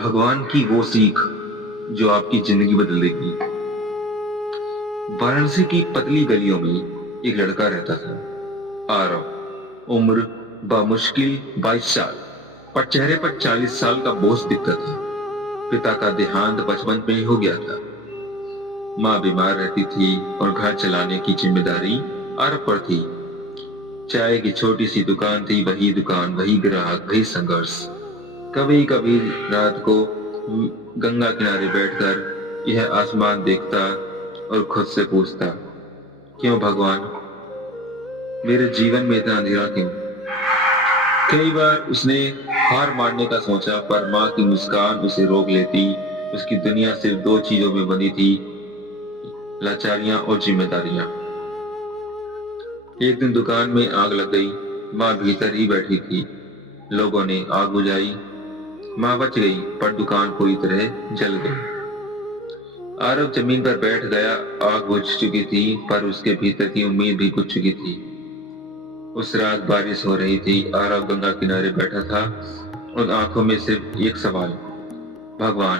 भगवान की वो सीख जो आपकी जिंदगी बदल देगी। वाराणसी की पतली गलियों में एक लड़का रहता था, आरव। उम्र बामुश्किल 22 साल, पर चेहरे पर 40 साल का बोझ दिखता था। पिता का देहांत बचपन में ही हो गया था। माँ बीमार रहती थी और घर चलाने की जिम्मेदारी आरव पर थी। चाय की छोटी सी दुकान थी, वही दुकान, वही ग्राहक, वही संघर्ष। कभी कभी रात को गंगा किनारे बैठकर यह आसमान देखता और खुद से पूछता, क्यों भगवान, मेरे जीवन में इतना अंधेरा क्यों? कई बार उसने हार मारने का सोचा, पर माँ की मुस्कान उसे रोक लेती। उसकी दुनिया सिर्फ दो चीजों में बंधी थी, लाचारियां और जिम्मेदारियां। एक दिन दुकान में आग लग गई। माँ भीतर ही बैठी थी। लोगों ने आग बुझाई। माँ बच गई, पर दुकान पूरी तरह जल गई। आरव जमीन पर बैठ गया। आग बुझ चुकी थी, पर उसके भीतर की उम्मीद भी बुझ चुकी थी। उस रात बारिश हो रही थी। आरव गंगा किनारे बैठा था और आंखों में सिर्फ एक सवाल, भगवान,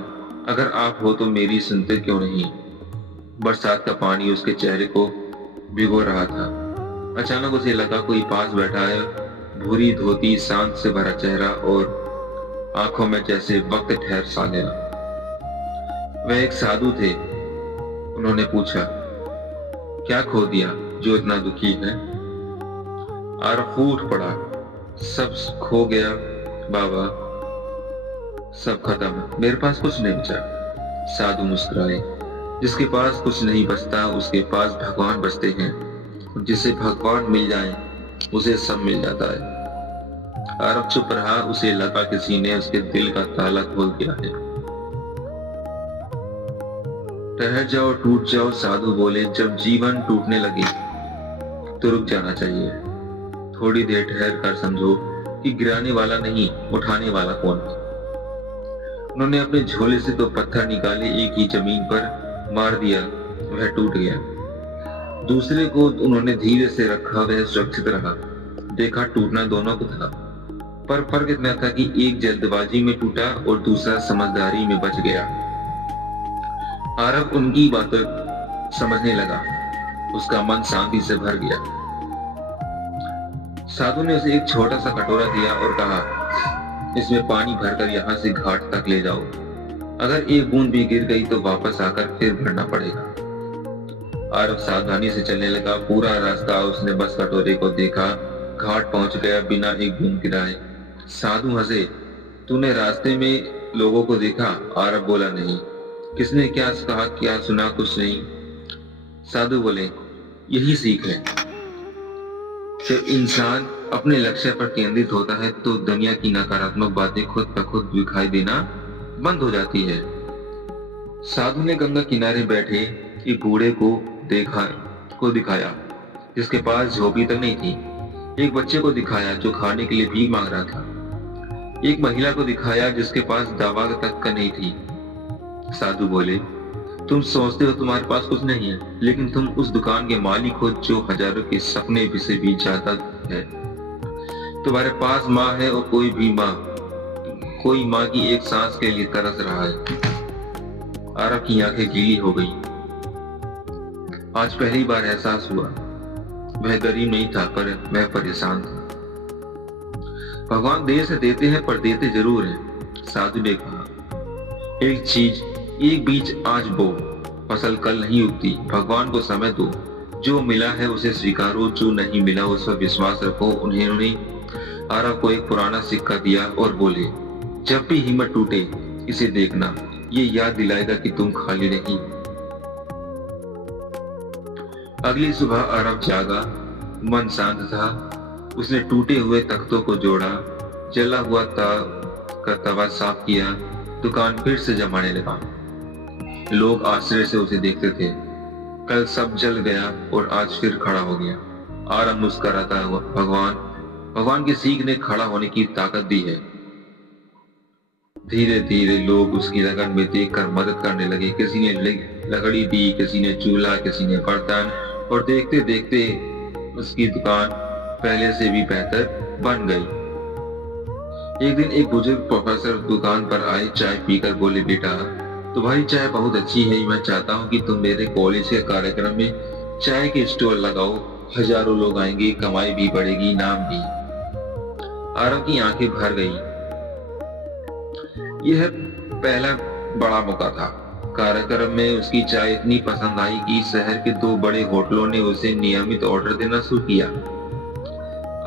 अगर आप हो तो मेरी सुनते क्यों नहीं? बरसात का पानी उसके चेहरे को भिगो रहा था। अचानक उसे लगा कोई पास बैठा है। भूरी धोती, शांत से भरा चेहरा और आंखों में जैसे वक्त ठहर सा गया। वह एक साधु थे। उन्होंने पूछा, क्या खो दिया जो इतना दुखी है? आरव फूट पड़ा, सब खो गया बाबा, सब खत्म, मेरे पास कुछ नहीं बचा। साधु मुस्कुराए, जिसके पास कुछ नहीं बचता उसके पास भगवान बचते हैं। जिसे भगवान मिल जाए उसे सब मिल जाता है। आरव चुप रहा। उसे लगा किसी ने उसके दिल का ताला खोल दिया है। ठहर जाओ, टूट जाओ, साधु बोले। जब जीवन टूटने लगे तो रुक जाना चाहिए। थोड़ी देर ठहर कर समझो कि गिराने वाला नहीं, उठाने वाला कौन है। उन्होंने अपने झोले से तो पत्थर निकाले, एक ही जमीन पर मार दिया, वह टूट गया। दूसरे को उन्होंने धीरे से रखा, वह सुरक्षित रहा। देखा टूटना दोनों को था, पर फर्क इतना था कि एक जल्दबाजी में टूटा और दूसरा समझदारी में बच गया। आरव उनकी बातें समझने लगा। उसका मन शांति से भर गया। साधु ने उसे एक छोटा सा कटोरा दिया और कहा, इसमें पानी भरकर यहाँ से घाट तक ले जाओ। अगर एक बूंद भी गिर गई तो वापस आकर फिर भरना पड़ेगा। आरव सावधानी से चलने लगा। पूरा रास्ता उसने बस कटोरे को देखा। घाट पहुंच गया बिना एक बूंद गिराए। साधु हंसे, तूने रास्ते में लोगों को देखा? आरव बोला, नहीं। किसने क्या कहा, क्या सुना? कुछ नहीं। साधु बोले, यही सीख है। जब इंसान अपने लक्ष्य पर केंद्रित होता है तो दुनिया की नकारात्मक बातें खुद ब खुद दिखाई देना बंद हो जाती है। साधु ने गंगा किनारे बैठे एक बूढ़े को दिखाया, जिसके पास झोपड़ी तक नहीं थी। एक बच्चे को दिखाया जो खाने के लिए भीख मांग रहा था। एक महिला को दिखाया जिसके पास दवा तक का नहीं थी। साधु बोले, तुम सोचते हो तुम्हारे पास कुछ नहीं है, लेकिन तुम उस दुकान के मालिक हो जो हजारों के सपने से भी ज्यादा है। तुम्हारे पास माँ है और कोई माँ की एक सांस के लिए तरस रहा है। आरव की आंखें गीली हो गई। आज पहली बार एहसास हुआ, वह गरीब नहीं था, पर वह परेशान था। भगवान देर से देते हैं, पर देते जरूर हैं। साधु ने कहा, एक बीज आज बो, फसल कल नहीं उगती। भगवान को समय दो, जो मिला है उसे स्वीकारो, जो नहीं मिला उस पर विश्वास रखो। उन्होंने आरव को एक पुराना सिक्का दिया और बोले, जब भी हिम्मत टूटे इसे देखना, ये याद दिलाएगा कि तुम खाली नहीं। अगली सुबह आरव जागा, मन शांत था। उसने टूटे हुए तख्तों को जोड़ा, जला हुआ तवा साफ किया, दुकान फिर से जमाने लगा। लोग आश्चर्य से उसे देखते थे। कल सब जल गया और आज फिर खड़ा हो गया। आरव मुस्कुराता हुआ, भगवान की सीख ने खड़ा होने की ताकत दी है। धीरे धीरे लोग उसकी लगन में देखकर मदद करने लगे। किसी ने लकड़ी दी, किसी ने चूल्हा, किसी ने बर्तन, और देखते देखते उसकी दुकान पहले से भी बेहतर बन गई। एक दिन एक बुजुर्ग प्रोफेसर दुकान पर आए, चाय पीकर बोले, बेटा तुम्हारी चाय बहुत अच्छी है, मैं चाहता हूँ कि तुम मेरे कॉलेज के कार्यक्रम में चाय के स्टॉल लगाओ, हजारों लोग आएंगे, कमाई भी बढ़ेगी, नाम भी। आरव की आंखें भर गई। यह पहला बड़ा मौका था। कार्यक्रम में उसकी चाय इतनी पसंद आई कि शहर के 2 बड़े होटलों ने उसे नियमित ऑर्डर देना शुरू किया।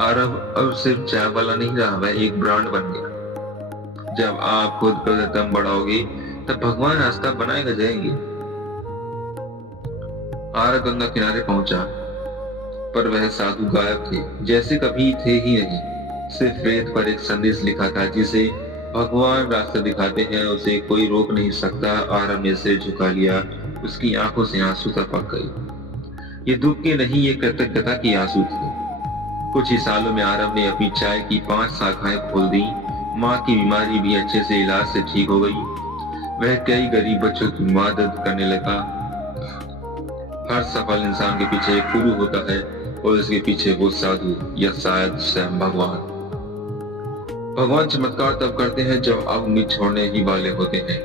आरव अब सिर्फ चाय वाला नहीं रहा, वह एक ब्रांड बन गया। जब आप खुद पर दम बढ़ाओगे तब भगवान रास्ता बनाएगा जाएंगे। आरव गंगा किनारे पहुंचा, पर वह साधु गायब थे, जैसे कभी थे ही नहीं। सिर्फ रेत पर एक संदेश लिखा था, जिसे भगवान रास्ता दिखाते हैं उसे कोई रोक नहीं सकता। आरव ने सिर झुका लिया, उसकी आंखों से आंसू टपक गई। ये दुख के नहीं, ये कृतज्ञता की आंसू थे। कुछ ही सालों में आरव ने अपनी चाय की 5 शाखाएं खोल दी। माँ की बीमारी भी अच्छे से इलाज से ठीक हो गई। वह कई गरीब बच्चों की मदद करने लगा। हर सफल इंसान के पीछे एक गुरु होता है, और उसके पीछे वो साधु या शायद स्वयं भगवान। भगवान चमत्कार तब करते हैं जब आप उम्मीद छोड़ने ही वाले होते हैं।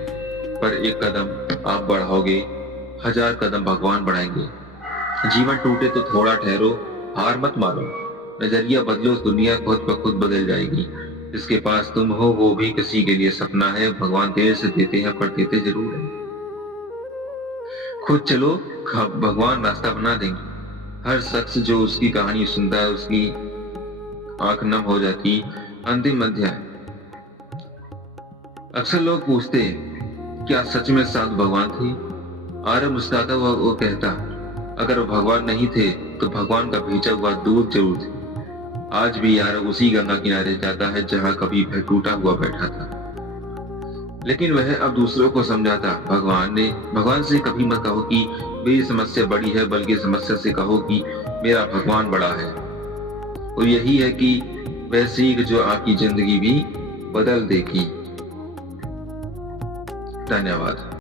पर एक कदम आप बढ़ाओगे, 1000 कदम भगवान बढ़ाएंगे। जीवन टूटे तो थोड़ा ठहरो, हार मत मानो, नजरिया बदलो, दुनिया खुद ब खुद बदल जाएगी। जिसके पास तुम हो वो भी किसी के लिए सपना है। भगवान देर से देते हैं, पर देते जरूर है। खुद चलो, भगवान रास्ता बना देंगे। हर शख्स जो उसकी कहानी सुनता है, उसकी आंख नम हो जाती। अंतिम अध्याय। अक्सर लोग पूछते हैं, क्या सच में साधु भगवान थे? आरव मुस्कुराता हुआ वो कहता, अगर भगवान नहीं थे तो भगवान का भेजा हुआ दूत जरूर थे। आज भी आरव उसी गंगा किनारे जाता है जहां कभी वह टूटा हुआ बैठा था। लेकिन वह अब दूसरों को समझाता। भगवान से कभी मत कहो कि मेरी समस्या बड़ी है, बल्कि समस्या से कहो कि मेरा भगवान बड़ा है। और यही है कि वह सीख जो आपकी जिंदगी भी बदल देगी। धन्यवाद।